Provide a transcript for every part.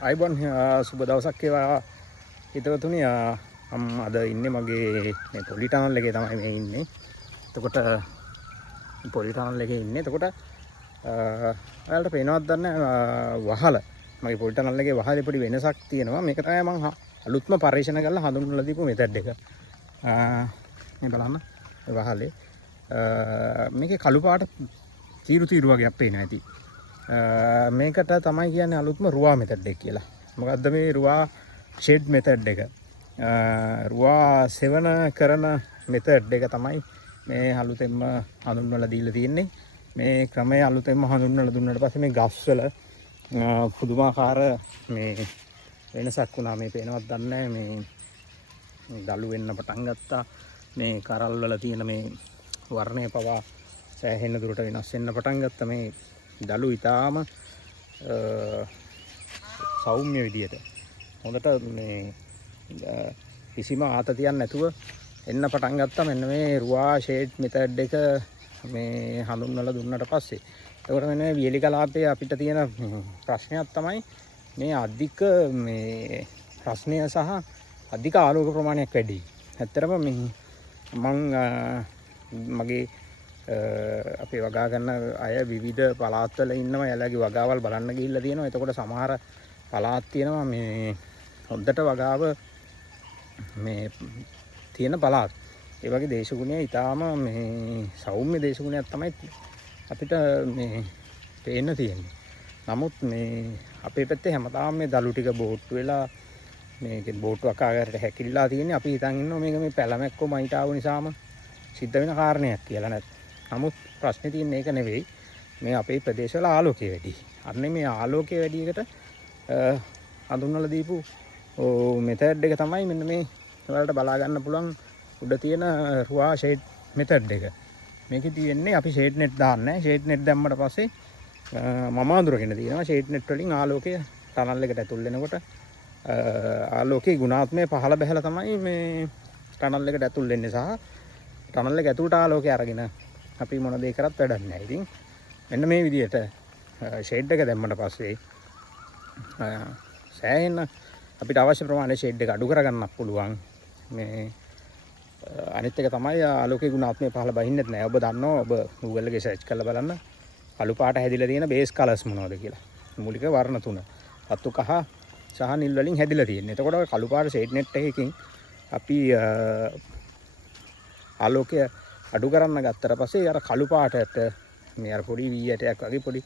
අයිබොන් සුබ දවසක් වේවා හිතවතුනි. අද ඉන්නේ මගේ මේ පොලි ටනල් එකේ තමයි මේ ඉන්නේ. එතකොට පොලි ටනල් එකේ ඉන්නේ. එතකොට ඔයාලට පේනවද දන්නේ වහල මගේ පොලි ටනල් එකේ වහලේ පොඩි වෙනසක් තියෙනවා. මේක තමයි මම අලුත්ම පරීක්ෂණ කරලා හඳුන්වලා දීපු මෙතඩ් එක. මේ බලන්න වහලේ මේකේ කළු පාට තීරු වගේක් පේනවා ඇති. මේකට තමයි කියන්නේ අලුත්ම රුවා මෙතඩ් එක කියලා. මොකද්ද මේ රුවා ෂේඩ් මෙතඩ් එක? රුවා සෙවන කරන මෙතඩ් එක තමයි මේ අලුතෙන්ම හඳුන්වලා දීලා තියෙන්නේ. මේ ක්‍රමය අලුතෙන්ම හඳුන්වලා දුන්නාට පස්සේ මේ ගස්වල පුදුමාකාර මේ වෙනසක් වුණා. මේ පේනවත් දන්නේ මේ දළු වෙන්න පටන් ගත්තා. මේ කරල් වල තියෙන මේ වර්ණය පවා සෑහෙන දුරට වෙනස් වෙන්න පටන් ගත්තා. මේ දළු ඉතාම සෞම්‍ය විදියට හොඳට මේ කිසිම ආතතියක් නැතුව එන්න පටන් ගත්තා. මෙන්න මේ රුවා ෂේඩ් මෙතඩ් එක මේ හඳුන්වලා දුන්නට පස්සේ එතකොට මෙන්න මේ වියලි කලාපයේ අපිට තියෙන ප්‍රශ්නයක් තමයි මේ අධික මේ ප්‍රශ්නය සහ අධික ආලෝක ප්‍රමාණයක් වැඩි. ඇත්තටම මගේ අපේ වගා ගන්න අය විවිධ පළාත්වල ඉන්නවා. එයාලගේ වගාවල් බලන්න ගිහිල්ලා තියෙනවා. එතකොට සමහර පළාත් තියෙනවා මේ හොඳට වගාව මේ තියෙන පළාත්. ඒ වගේ දේශගුණය ඊටාම මේ සෞම්‍ය දේශගුණයක් තමයි අපිට මේ පේන්න තියෙන්නේ. නමුත් මේ අපේ පැත්තේ හැමදාම මේ දළු ටික බෝට්ටු වෙලා මේක බෝට්ටුවක් ආකාරයට හැකිලිලා තියෙන්නේ. අපි හිතන් ඉන්නවා මේක මේ පැලමැක්කෝ මයිට ආව නිසාම සිද්ධ වෙන කාරණයක් කියලා. නමුත් ප්‍රශ්නේ තියෙන්නේ ඒක නෙවෙයි. මේ අපේ ප්‍රදේශවල ආලෝකය වැඩි. අන්නේ මේ ආලෝකය වැඩි එකට හඳුන්වලා දීපු මෙතඩ් එක තමයි මෙන්න මේ ඔයාලට බලා ගන්න පුළුවන් උඩ තියෙන රුවා ෂේඩ් මෙතඩ් එක. මේකේ තියෙන්නේ අපි ෂේඩ් නෙට් දාන්නේ නැහැ. ෂේඩ් නෙට් දැම්මට පස්සේ මම අඳුරගෙන තියෙනවා ෂේඩ් නෙට් වලින් ආලෝකය ටනල් එකට ඇතුල් වෙනකොට ආලෝකයේ ගුණාත්මය පහළ බහැලා තමයි මේ ටනල් එකට ඇතුල් වෙන්නේ සහ ටනල් එක ඇතුළට ආලෝකය අරගෙන අපි මොන දේ කරත් වැඩක් නැහැ. ඉතින් මෙන්න මේ විදිහට ෂේඩ් එක දැම්මට පස්සේ සෑහෙන අපිට අවශ්‍ය ප්‍රමාණය ෂේඩ් එක අඩු කරගන්නත් පුළුවන්. මේ අනිත් එක තමයි ආලෝකයේ ගුණාත්මය පහළ බහින්නෙත් නැහැ. ඔබ දන්නවා ඔබ Google එකේ සර්ච් කරලා බලන්න කළු පාට හැදිලා තියෙන බේස් කලර්ස් මොනවද කියලා. මූලික වර්ණ තුන. රතු කහ සහ නිල් වලින් හැදිලා තියෙන්නේ. එතකොට කළු පාට ෂේඩ් නෙට් එකකින් අපි ආලෝකය අඩු කරන්න ගත්තට පස්සේ අර කළු පාටට මේ අර පොඩි වී ඇටයක් වගේ පොඩි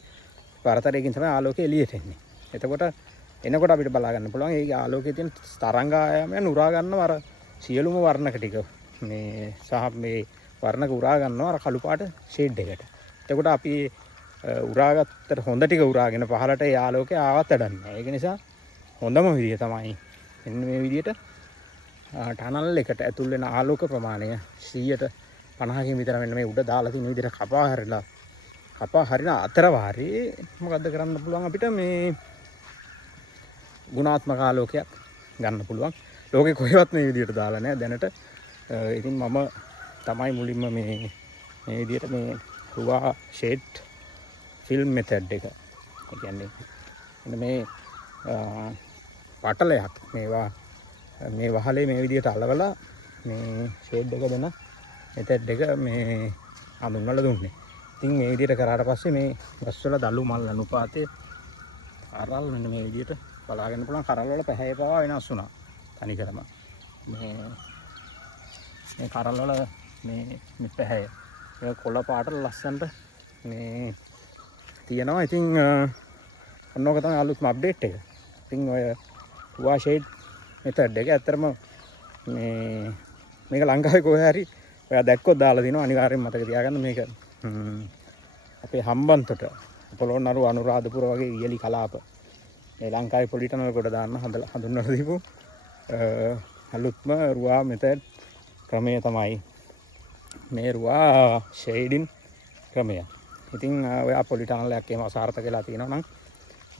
පරතරයකින් තමයි ආලෝකය එළියට එන්නේ. එතකොට එනකොට අපිට බලා ගන්න පුළුවන් ඒ ආලෝකයේ තියෙන තරංගායමයන් උරා ගන්නවා අර සියලුම වර්ණක ටික මේ සහ මේ වර්ණක උරා ගන්නවා අර කළු පාට ෂේඩ් එකට. එතකොට අපි උරාගත්තට හොඳ ටික උරාගෙන පහලට ඒ ආලෝකය ආවත් වැඩක් නැහැ. ඒක නිසා හොඳම විදිය තමයි මෙන්න මේ විදියට ටනල් එකට ඇතුල් වෙන ආලෝක ප්‍රමාණය 150කින් විතර මෙන්න මේ උඩ දාලා තියෙන විදිහට කපා හරින අතර වාරේ මොකද්ද කරන්න පුළුවන් අපිට මේ ගුණාත්මක ආලෝකයක් ගන්න පුළුවන්. ලෝකේ කොහෙවත් මේ විදිහට දාලා නැහැ දැනට. ඉතින් මම තමයි මුලින්ම මේ විදිහට මේ රුවා ෂේඩ් ෆිල්ම් මෙතඩ් එක. ඒ කියන්නේ මෙන්න මේ පටලයක් මේවා මේ වහලේ මේ විදිහට අලවලා මේ ෂේඩ් එක දෙන මෙතඩ් එක මේ හඳුන්වලා දුන්නේ. ඉතින් මේ විදිහට කරාට පස්සේ මේ ගස්වල දළු මල් අනුපාතයේ කරල් මෙන්න මේ විදිහට බලාගන්න පුළුවන්. කරල් වල පැහැය පවා වෙනස් වුණා තනිකරම. මේ කරල් වල මේ පැහැය ඒ කොළ පාට ලස්සනට මේ තියෙනවා. ඉතින් ඔන්නෝක තමයි අලුත්ම අප්ඩේට් එක. ඉතින් ඔය රුවා ෂේඩ් මෙතඩ් එක ඇත්තටම මේක ලංකාවේ කොහේ හරි ඔයා දැක්කොත් දාලා දිනවා. අනිවාර්යෙන් මතක තියාගන්න මේක අපේ හම්බන්තොට පොළොන්නරු අනුරාධපුර වගේ වියලි කලාප මේ ලංකාවේ පොලි ටනල් කොට දාන්න හඳුන්වලා දීපු අලුත්ම රුවා මෙතඩ් ක්‍රමය තමයි මේ රුවා ෂේඩින් ක්‍රමය. ඉතින් ඔයා පොලි ටනල් එකක් එහෙම අසාර්ථක වෙලා තියෙනවා නම්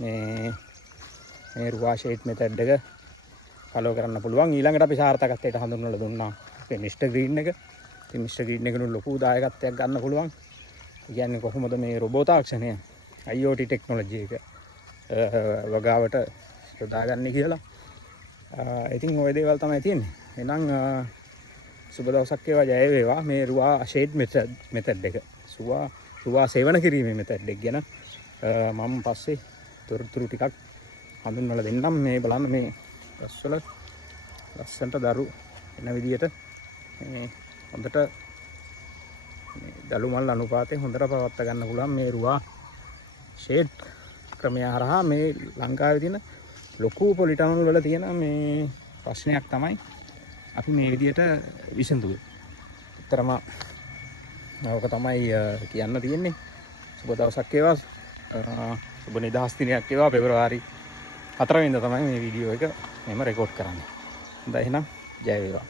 මේ රුවා ෂේඩ් මෙතඩ් එක ෆලෝ කරන්න පුළුවන්. ඊළඟට අපි සාර්ථකත්වයට හඳුන්වලා දුන්නා අපේ මිස්ටර් ග්‍රීන් එක. ඉතින් මිස්ටර් ග්‍රීන් එකනු ලොකු දායකත්වයක් ගන්න පුළුවන්. කියන්නේ කොහොමද මේ රොබෝ තාක්ෂණය IoT ටෙක්නොලොජි එක වගාවට යොදාගන්නේ කියලා. ඉතින් ওই දේවල් තමයි තියෙන්නේ. එහෙනම් සුබ දවසක් වේවා, ජය වේවා. මේ රුවා ෂේඩ් මෙතඩ් එක. රුවා සේවන කිරීමේ මෙතඩ් එක ගැන මම පස්සේ තොරතුරු ටිකක් හඳුන්වලා දෙන්නම්. මේ බලන්න මේ ගස්වල ලස්සනට දරු එන විදියට මේ හොඳට දළු මල් අනුපාතයෙන් හොඳට පවත්වා ගන්න පුළුවන් මේ රුවා ෂේඩ් ක්‍රමය හරහා. මේ ලංකාවේ තියෙන ලොකු පොලිටවුන් වල තියෙන මේ ප්‍රශ්නයක් තමයි අපි මේ විදියට විසඳුවේ. උත්තරම ඔක තමයි කියන්න තියෙන්නේ. සුබ දවසක් වේවා. සුබ නිදහස් දිනයක් වේවා. පෙබරවාරි 4 වෙනිදා තමයි මේ වීඩියෝ එක මෙහෙම රෙකෝඩ් කරන්නේ. හොඳයි එහෙනම් ජය වේවා.